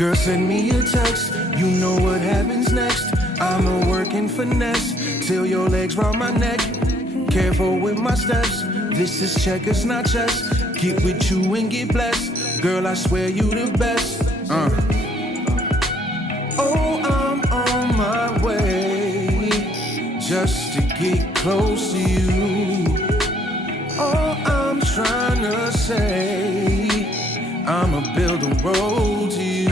Girl, send me a text, you know what happens next. I'ma work in finesse, till your legs round my neck. Careful with my steps, this is checkers, not chess. Get with you and get blessed, girl, I swear you the best. Oh, I'm on my way, just to get close to you. All I'm trying to say, I'ma build a road to you.